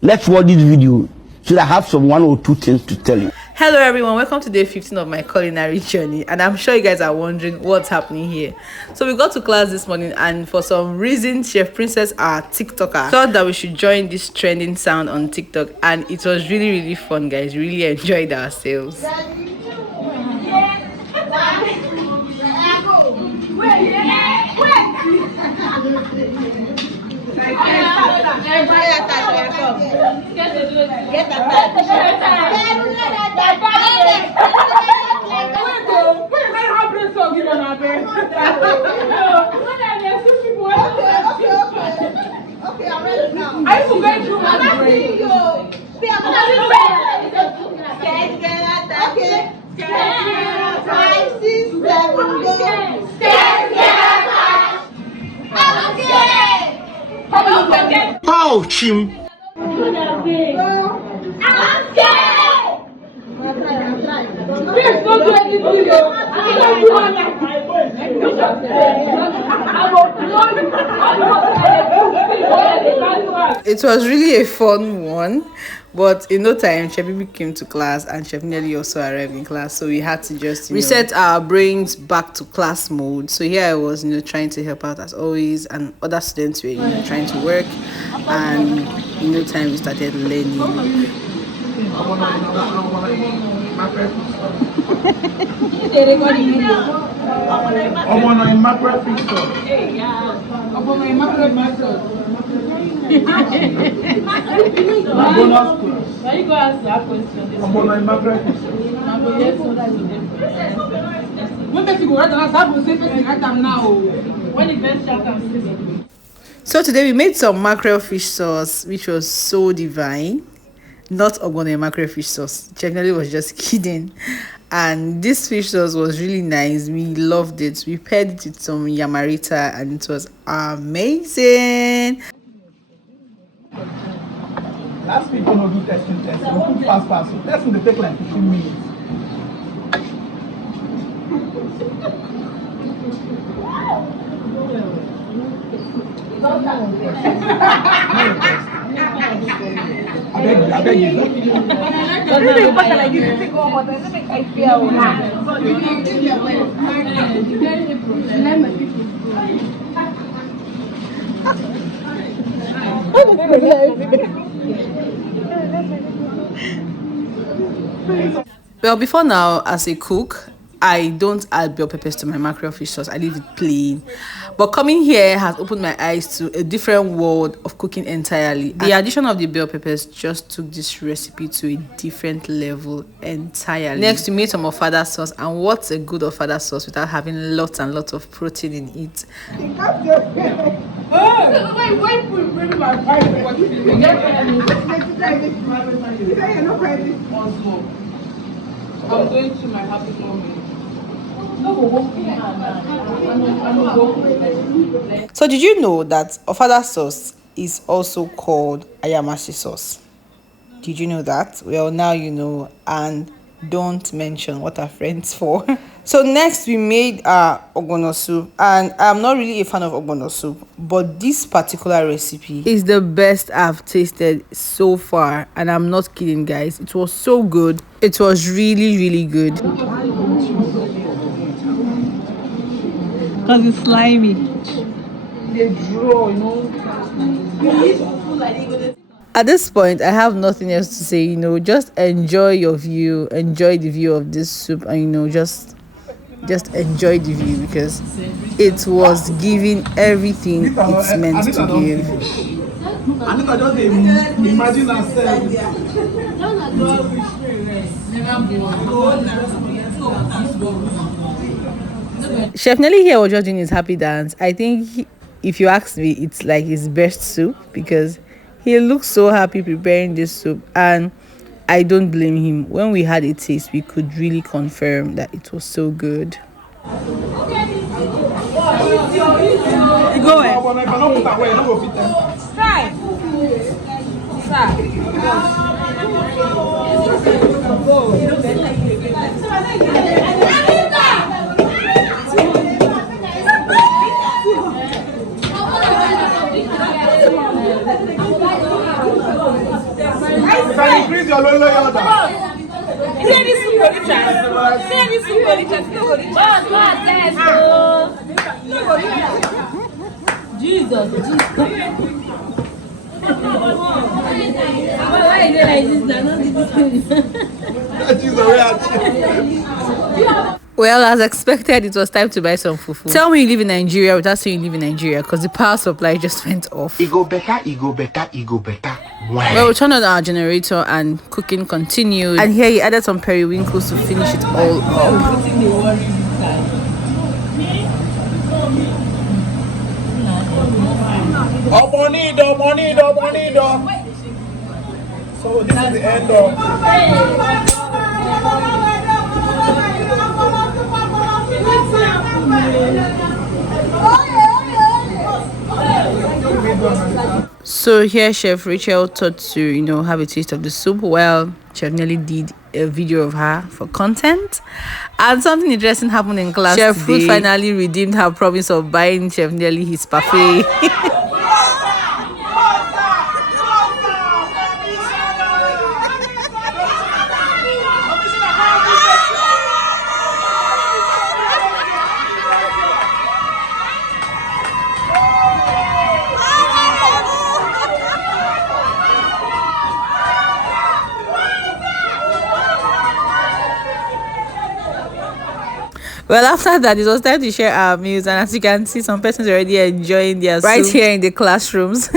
Let's watch this video so that I have some 1 or 2 things to tell you. Hello everyone, welcome to day 15 of my culinary journey, and I'm sure you guys are wondering what's happening here. So we got to class this morning, and for some reason Chef Princess, our TikToker, thought that we should join this trending sound on TikTok, and it was really fun, guys. Really enjoyed ourselves. Okay, I'm ready now. I used to go through my brain. Oh, Chim. Please don't do anything. It was really a fun one, but in no time Chef Bibi came to class and Chef Nelly also arrived in class, so we had to just reset our brains back to class mode. So here I was, trying to help out as always, and other students were trying to work, and in no time we started learning. Ogbono Mackerel Fish Sauce. Ogbono Immaculate sauce. Ogbono Mackerel Fish Sauce. So today we made some mackerel fish sauce, which was so divine. Not Ogbono Mackerel Fish Sauce. Chef Nelly was just kidding. And this fish sauce was really nice. We loved it. We paired it with some yamarita, and it was amazing. Last week, we do testing. We cook fast. So testing will take like 15 minutes. I beg you. Well, before now, as a cook, I don't add bell peppers to my mackerel fish sauce. I leave it plain. But coming here has opened my eyes to a different world of cooking entirely. The addition of the bell peppers just took this recipe to a different level entirely. Next, we made some Ofada sauce, and what's a good Ofada sauce without having lots and lots of protein in it? I'm going to my happy moment. So did you know that Ofada sauce is also called Ayamasi sauce? Did you know that? Well, now you know, and don't mention what our friends for. So next we made our Ogbono soup, and I'm not really a fan of Ogbono soup, but this particular recipe is the best I've tasted so far, and I'm not kidding, guys. It was so good. It was really good. Because it's slimy. They draw, At this point, I have nothing else to say. Just enjoy your view, enjoy the view of this soup, and just enjoy the view, because it was giving everything it's meant to give. Anita just imagine herself. Chef Nelly here was just doing his happy dance. I think if you ask me, it's like his best soup, because he looks so happy preparing this soup, and I don't blame him. When we had a taste, we could really confirm that it was so good. Go ahead. Try. Jesus. Why is it like this now? Well, as expected, it was time to buy some fufu. Tell me you live in Nigeria without saying you live in Nigeria, because the power supply just went off. It go better. Well, we turned on our generator and cooking continued. And here he added some periwinkles to finish it all up. So this is the end of. So here Chef Rachel thought to have a taste of the soup. Well, Chef Nelly did a video of her for content, and something interesting happened in class. Chef Fruit finally redeemed her promise of buying Chef Nelly his parfait. Well, after that, it was time to share our meals, and as you can see, some persons already enjoying their right soup here in the classrooms.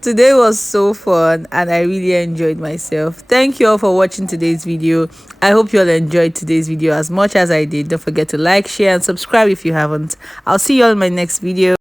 Today was so fun, and I really enjoyed myself. Thank you all for watching today's video. I hope you all enjoyed today's video as much as I did. Don't forget to like, share, and subscribe if you haven't. I'll see you all in my next video.